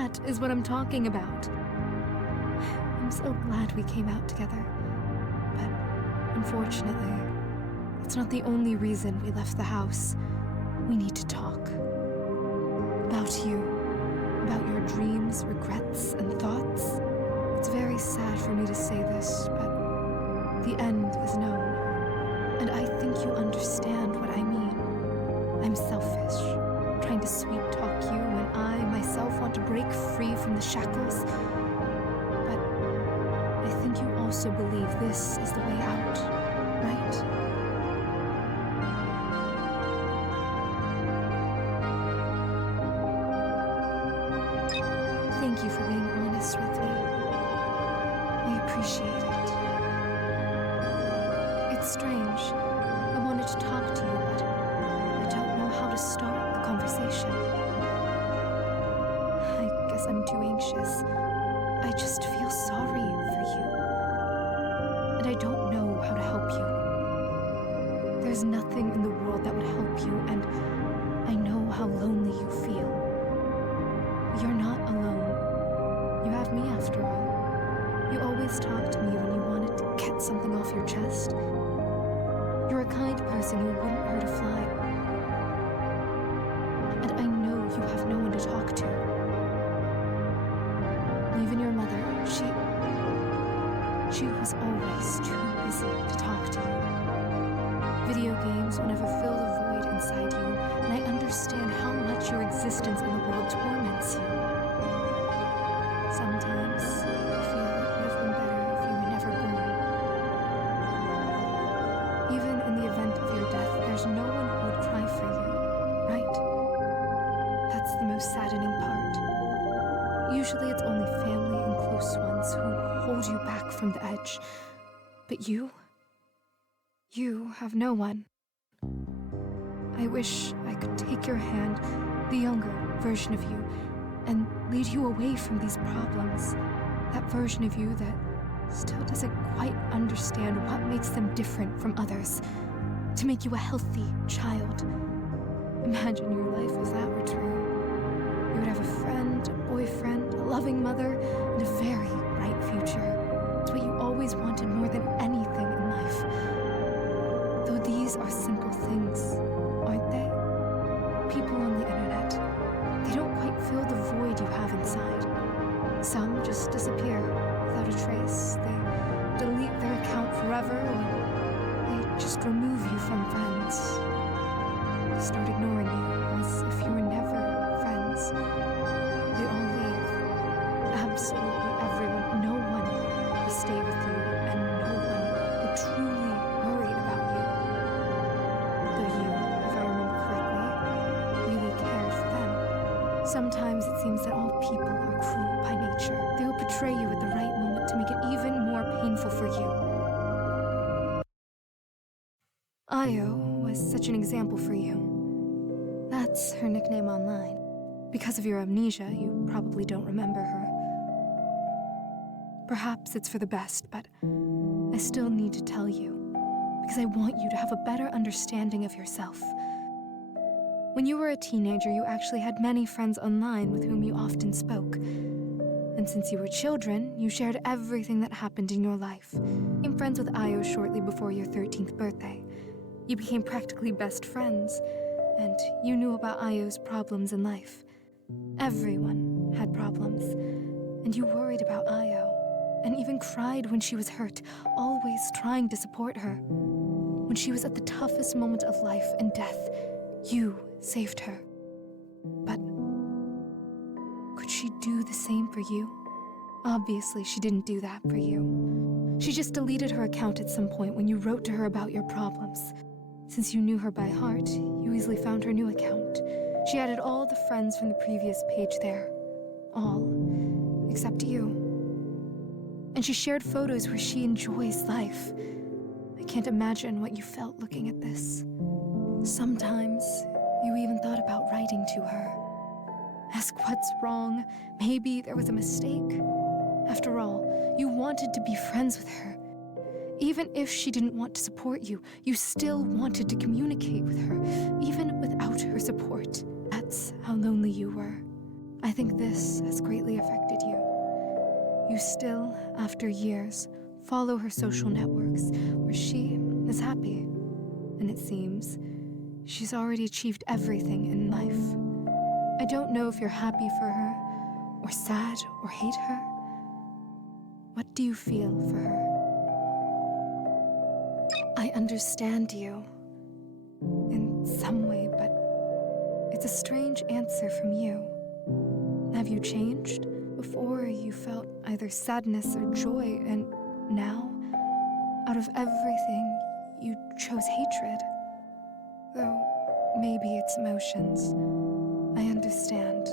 That is what I'm talking about. I'm so glad we came out together. But unfortunately, that's not the only reason we left the house. We need to talk. About you. About your dreams, regrets, and thoughts. It's very sad for me to say this, but the end is known. And I think you understand what I mean. I'm selfish, trying to sweet-talk you when I, myself, want to break free from the shackles. But I think you also believe this is the way out, right? Thank you for being honest with me. I appreciate it. It's strange. I wanted to talk to you, but I don't know how to start the conversation. I guess I'm too anxious. I just feel sorry for you. And I don't know how to help you. There's nothing in the world that would help you, and I know how lonely you feel. You're not alone. You have me after all. You always talk to me when you wanted to get something off your chest. You're a kind person who wouldn't hurt a fly. And I know you have no one to talk to. Even your mother, she was always too busy to talk to you. Video games will never fill the void inside you, and I understand how much your existence in the world torments you. Sometimes I feel it would have been better if you were never born. Even in the event of your death, there's no one who would cry for you, right? That's the most saddening part. Usually it's only family and close ones who hold you back from the edge. But you have no one. I wish I could take your hand, the younger version of you, and lead you away from these problems. That version of you that still doesn't quite understand what makes them different from others. To make you a healthy child. Imagine your life if that were true. You would have a friend, a boyfriend, a loving mother, and a very bright future. It's what you always wanted more than anything in life. Though these are simple things, aren't they? People on the internet, they don't quite fill the void you have inside. Some just disappear without a trace. They delete their account forever, or they just remove you from friends. They start ignoring you as if you were never friends. They all leave. Absolutely everyone. No one will stay with you, and no one will truly worry about you. Though you, if I remember correctly, really cared for them. Sometimes it seems that all people are cruel by nature. They will betray you at the right moment to make it even more painful for you. Io was such an example for you. That's her nickname online. Because of your amnesia, you probably don't remember her. Perhaps it's for the best, but I still need to tell you, because I want you to have a better understanding of yourself. When you were a teenager, you actually had many friends online with whom you often spoke. And since you were children, you shared everything that happened in your life. You became friends with Io shortly before your 13th birthday. You became practically best friends, and you knew about Io's problems in life. Everyone had problems, and you worried about Io, and even cried when she was hurt, always trying to support her. When she was at the toughest moment of life and death, you saved her. But could she do the same for you? Obviously, she didn't do that for you. She just deleted her account at some point when you wrote to her about your problems. Since you knew her by heart, you easily found her new account. She added all the friends from the previous page there. All, except you. And she shared photos where she enjoys life. I can't imagine what you felt looking at this. Sometimes, you even thought about writing to her. Ask what's wrong. Maybe there was a mistake. After all, you wanted to be friends with her. Even if she didn't want to support you, you still wanted to communicate with her, even without her support. That's how lonely you were. I think this has greatly affected you. You still, after years, follow her social networks where she is happy. And it seems she's already achieved everything in life. I don't know if you're happy for her, or sad, or hate her. What do you feel for her? I understand you in some way, but it's a strange answer from you. Have you changed? Before you felt either sadness or joy, and now, out of everything, you chose hatred. Though maybe it's emotions. I understand.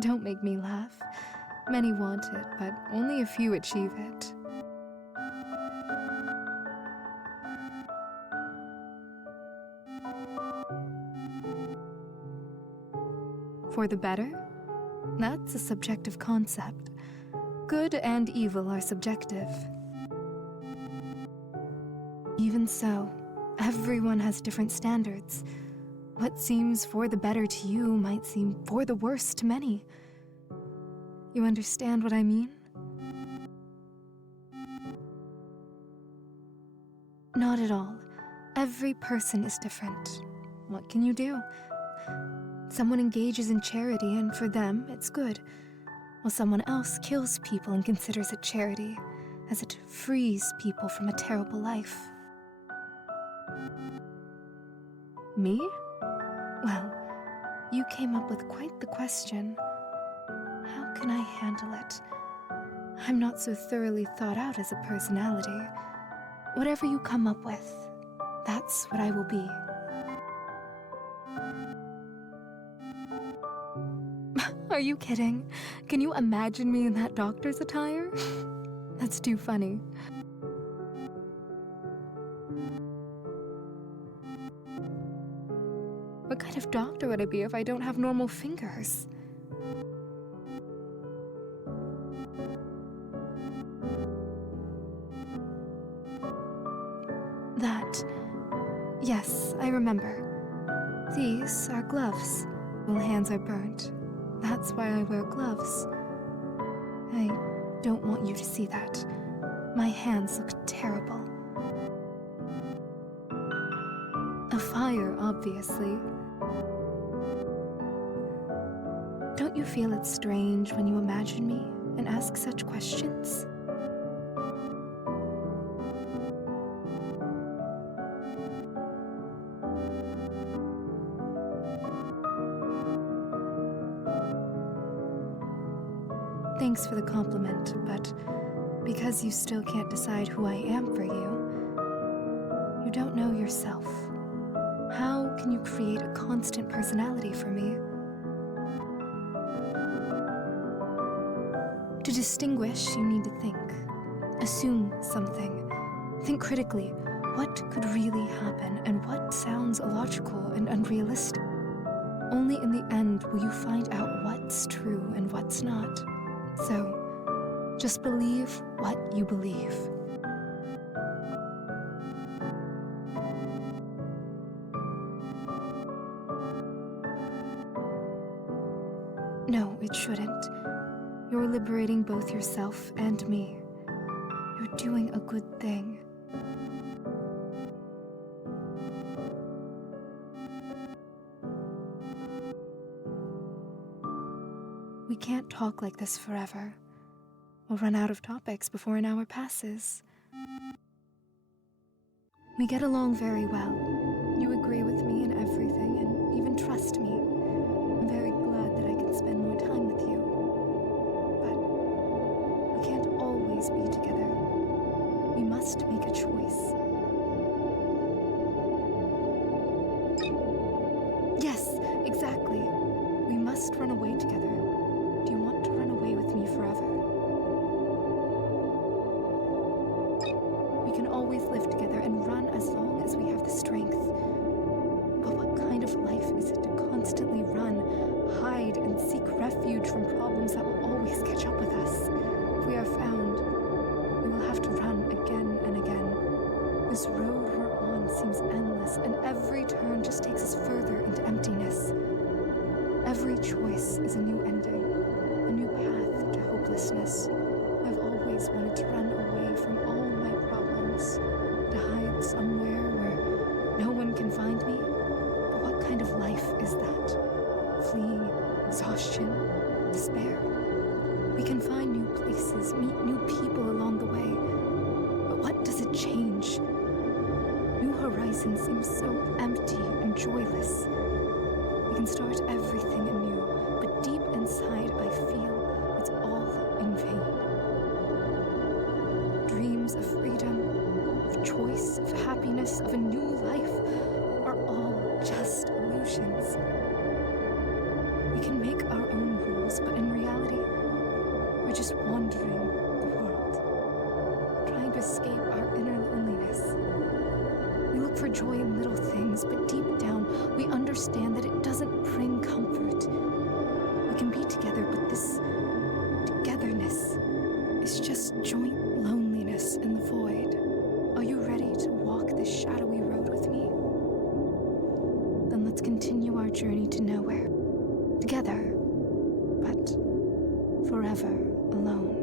Don't make me laugh. Many want it, but only a few achieve it. For the better? That's a subjective concept. Good and evil are subjective. Even so, everyone has different standards. What seems for the better to you might seem for the worse to many. You understand what I mean? Not at all. Every person is different. What can you do? Someone engages in charity, and for them, it's good, while someone else kills people and considers it charity, as it frees people from a terrible life. Me? Well, you came up with quite the question. How can I handle it? I'm not so thoroughly thought out as a personality. Whatever you come up with, that's what I will be. Are you kidding? Can you imagine me in that doctor's attire? That's too funny. What kind of doctor would I be if I don't have normal fingers? That. Yes, I remember. These are gloves. Well, hands are burnt. That's why I wear gloves. I don't want you to see that. My hands look terrible. A fire, obviously. Don't you feel it's strange when you imagine me and ask such questions? Thanks for the compliment, but because you still can't decide who I am for you, you don't know yourself. How can you create a constant personality for me? To distinguish, you need to think. Assume something. Think critically. What could really happen, and what sounds illogical and unrealistic? Only in the end will you find out what's true and what's not. So, just believe what you believe. No, it shouldn't. You're liberating both yourself and me. You're doing a good thing. We can't talk like this forever. We'll run out of topics before an hour passes. We get along very well. You agree with me in everything and even trust trust me. I'm very glad that I can spend more time with you. But we can't always be together. We must make a choice. Yes, exactly. We must run away together. Do you want to run away with me forever? We can always live together and run as long as we have the strength. But what kind of life is it to constantly run, hide, and seek refuge from problems that will always catch up with us? If we are found, we will have to run again and again. This road we're on seems endless, and every turn just takes us further into emptiness. Every choice is a new ending, a new path to hopelessness. I've always wanted to run away from all my problems, to hide somewhere where no one can find me. But what kind of life is that? Fleeing exhaustion, despair. We can find new places, meet new people along the way. But what does it change? New Horizons seem so empty and joyless. We can start everything anew, but deep inside I feel it's all in vain. Dreams of freedom, of choice, of happiness, of a new life are all just illusions. We can make our own rules, but in reality, we're just wandering the world, trying to escape our inner loneliness. We look for joy in little things, but deep down, we understand that it doesn't bring comfort. We can be together, but this togetherness is just joint loneliness in the void. Are you ready to walk this shadowy road with me? Then let's continue our journey to nowhere, together, but forever alone.